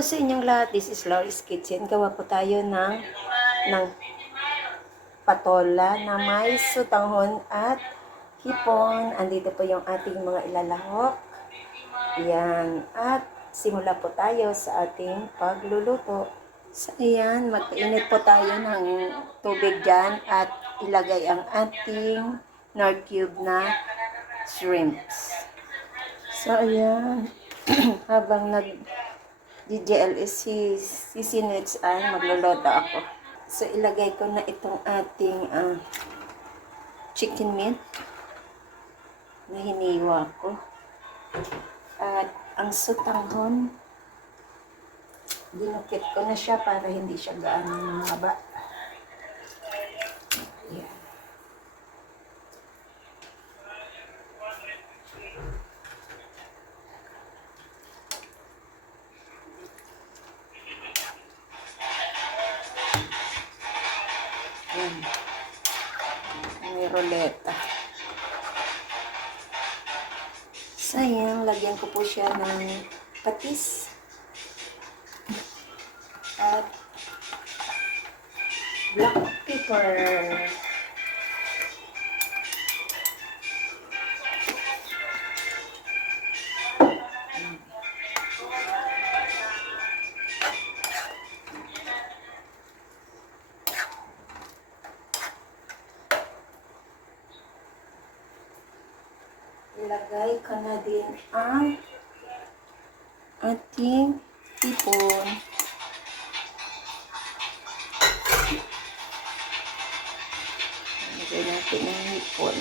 po sa inyong lahat. This is Laurie's Kitchen. Gawa po tayo ng patola na may sutanghon at hipon. Andito po yung ating mga ilalahok. Yan. At simula po tayo sa ating pagluluto. So, ayan. Magpainit po tayo ng tubig dyan at ilagay ang ating Knorr cube na shrimps. So, ayan. Habang DJLS si Sinits ay magluluto ako. So, ilagay ko na itong ating chicken meat na hiniwa ko. At ang sutanghon, dinukit ko na siya para hindi siya gaano mahaba. Ayan. Ayan. May roleta. Sayang, lagyan ko po siya ng patis at black pepper. Ilagay ko na din ang ating hipon. Ilagay natin ang hipon.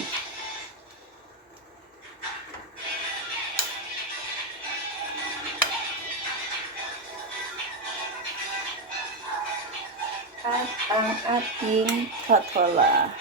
At ang ating patola.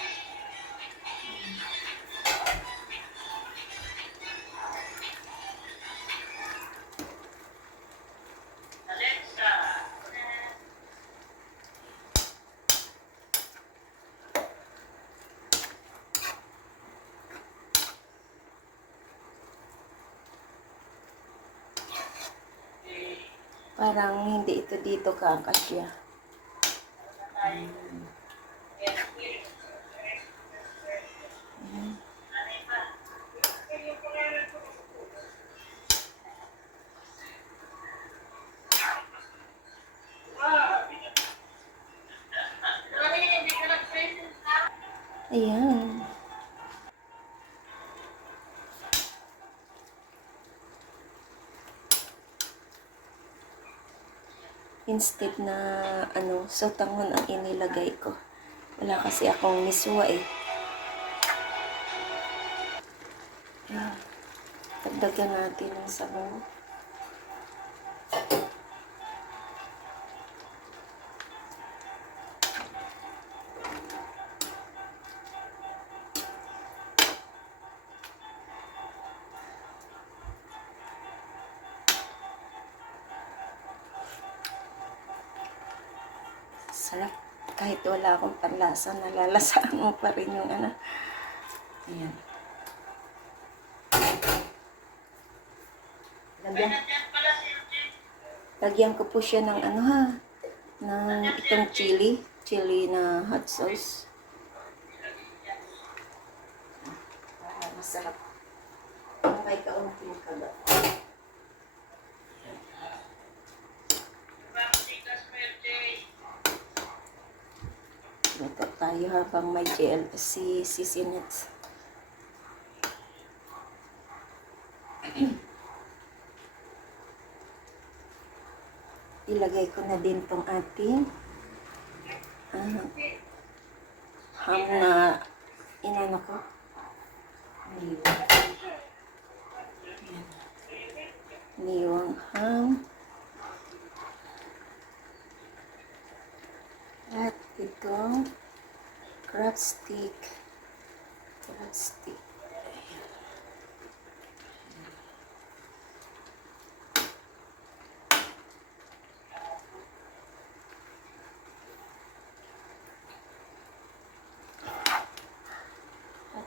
Parang hindi ito dito kakasya. Ayan. Instead na sutanghon ang inilagay ko. Wala kasi akong miswa eh. Ayan. Dagdagan natin ang sabaw. Sarap. Kahit wala akong panlasa, nalalasaan mo pa rin yung Ayan. Lagyan ko po siya ng ng itong chili na hot sauce. Para masarap. May kaunting kagat. Ito tayo habang may si Sinits. Ilagay ko na din tong ating ham na inano ko. Niwang ham. At itong crab stick. At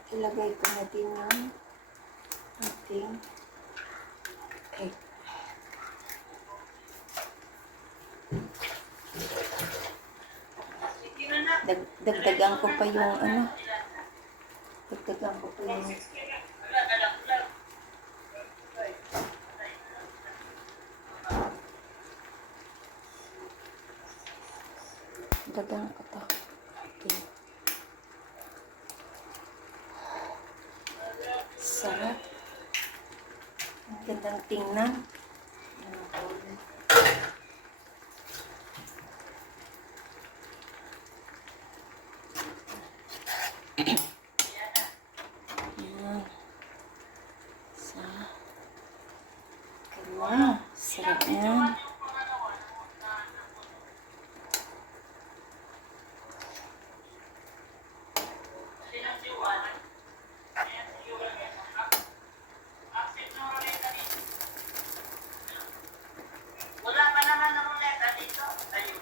ilagay ko na din yung ating egg. Dagdagan ko pa yung ano. Dagdagan ko pa yung dagang ko to. Okay. Sarap. Ang gandang tingnan. Ayan. Sarap yan. Wala pa naman ng ruleta dito. Ayun.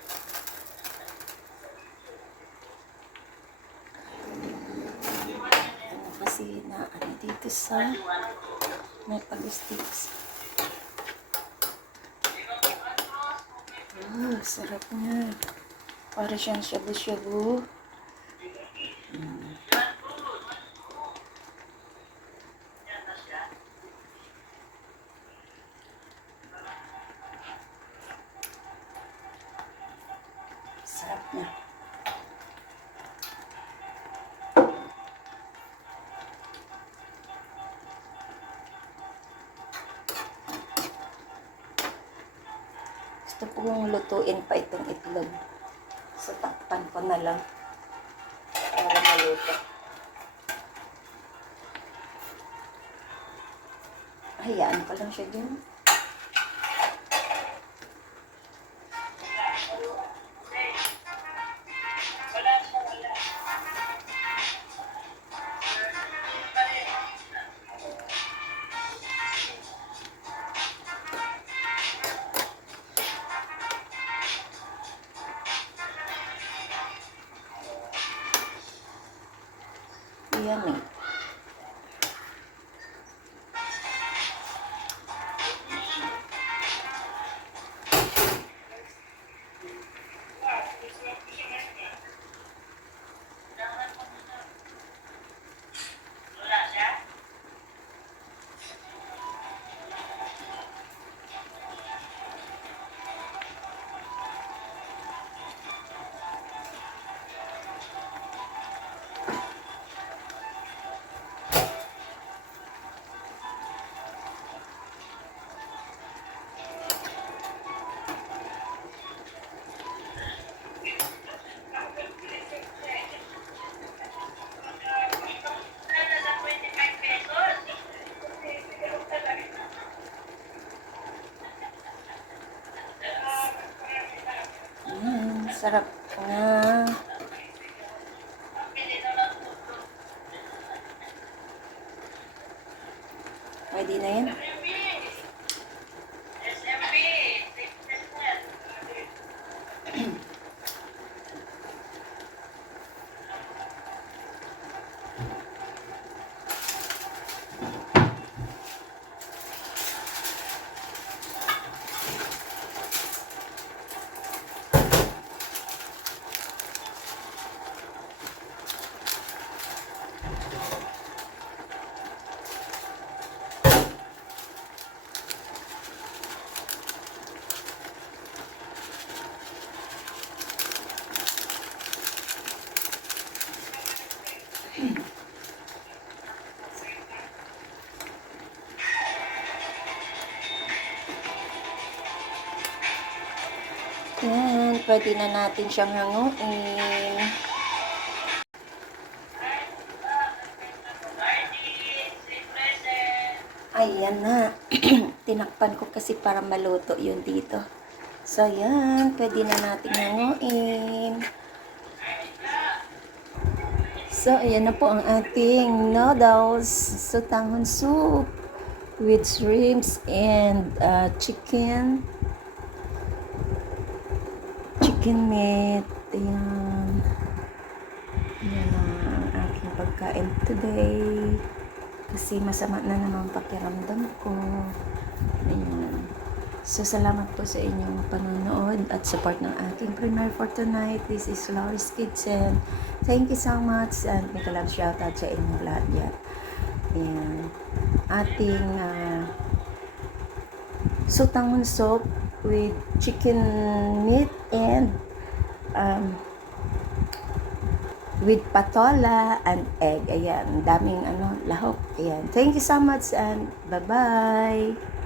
Kasi na ano dito sa may pag-sticks. Sarap niya. Para siyang shabu-shabu. Sarap niya. Gusto kong lutuin pa itong itlog. So, takpan ko na lang para maluto. Hayaan ko lang siya dyan. Yan eh. Wala siya? Wala na 25 pesos. Sarap nga. Pwede na yan. SMB. Yan, pwede na natin siyang hanguin. Ayan na. Tinakpan ko kasi para maluto yun dito. So, yan. Pwede na natin hanguin. So, ayan na po ang ating noodles. Sotanghon soup with shrimps and chicken meat. Ayan. Yan ang aking pagkain today. Kasi masama na naman pakiramdam ko. Ayan. So, salamat po sa inyong panonood at support ng aking premiere for tonight. This is Laura's Kitchen. Thank you so much and may kalab shoutout sa inyong lahat yan. Ayan. Ating sutangon soup with chicken meat and with patola and egg. Ayan. Daming lahok. Ayan. Thank you so much and bye-bye.